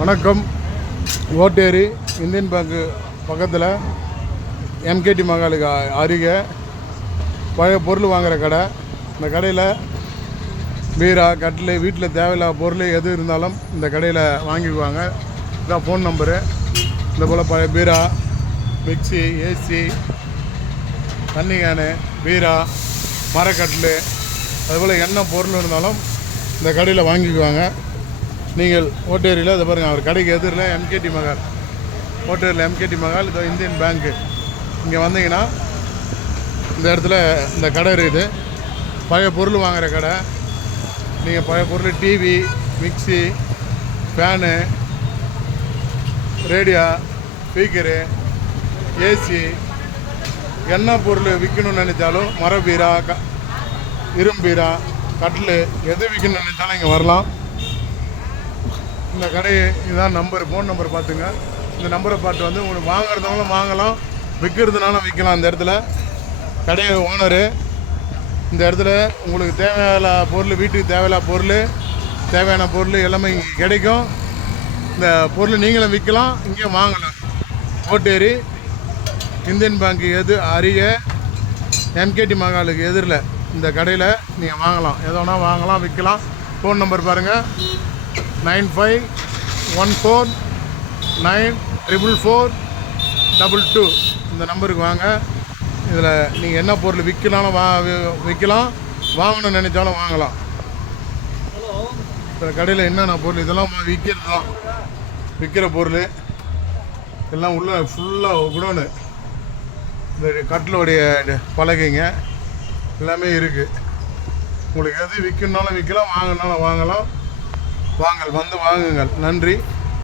வணக்கம். ஓட்டேரி இந்தியன் பேங்க்கு பக்கத்தில் எம்கேடி மகாலுக்கு அருகே பழைய பொருள் வாங்குகிற கடை. இந்த கடையில் பீரா, கட்டில், வீட்டில் தேவையில்லாத பொருள் எது இருந்தாலும் இந்த கடையில் வாங்கிக்குவாங்க. இதான் ஃபோன் நம்பரு. இந்த போல் பழைய பீரா, மிக்சி, ஏசி, தண்ணி கேனு, பீரா, மரக்கட்டில், அதுபோல் என்ன பொருள் இருந்தாலும் இந்த கடையில் வாங்கிக்குவாங்க. நீங்கள் ஓட்டேரியில் இதை பாருங்கள், அவர் கடைக்கு எதிரில் எம்கேடி மகால், ஓட்டேரியில் எம்கேடி மகால், இதோ இந்தியன் பேங்க்கு. இங்கே வந்தீங்கன்னா இந்த இடத்துல இந்த கடை இருக்குது. பழைய பொருள் வாங்குகிற கடை. நீங்கள் பழைய பொருள் TV, mixie, fan, radio, speaker, AC, என்ன பொருள் விற்கணும்னு நினச்சாலும் மரபீரா, இரும்பீரா, கட்டில் எது விற்கணும்னு நினச்சாலும் இங்கே வரலாம். இந்த கடை இதுதான் நம்பர், ஃபோன் நம்பர் பார்த்துங்க. இந்த நம்பரை பார்த்து வந்து உங்களுக்கு வாங்குறதுனாலும் வாங்கலாம், விற்கிறதுனாலும் விற்கலாம். இந்த இடத்துல கடையை ஓனரு. இந்த இடத்துல உங்களுக்கு தேவையான பொருள், வீட்டுக்கு தேவையில்லாத பொருள், தேவையான பொருள் எல்லாமே இங்கே கிடைக்கும். இந்த பொருள் நீங்களும் விற்கலாம், இங்கே வாங்கலாம். ஓட்டேரி இந்தியன் பேங்க்கு அருகே எம்கேடி மகாலுக்கு எதிரில் இந்த கடையில் நீங்கள் வாங்கலாம். எதோனா வாங்கலாம், விற்கலாம். ஃபோன் நம்பர் பாருங்கள், 9514944422. இந்த நம்பருக்கு வாங்க. இதில் நீங்கள் என்ன பொருள் விற்கலாலும் விற்கலாம், வாங்கணும்னு நினைச்சாலும் வாங்கலாம். இந்த கடையில் என்னென்ன பொருள், இதெல்லாம் விற்கிறது தான், விற்கிற பொருள் எல்லாம் உள்ள ஃபுல்லாக குடோனு. இந்த கட்டிலோடைய பலகைங்க எல்லாமே இருக்குது. உங்களுக்கு எது விற்கணுன்னாலும் விற்கலாம், வாங்கினாலும் வாங்கலாம். வாங்கள், வந்து வாங்குங்கள். நன்றி.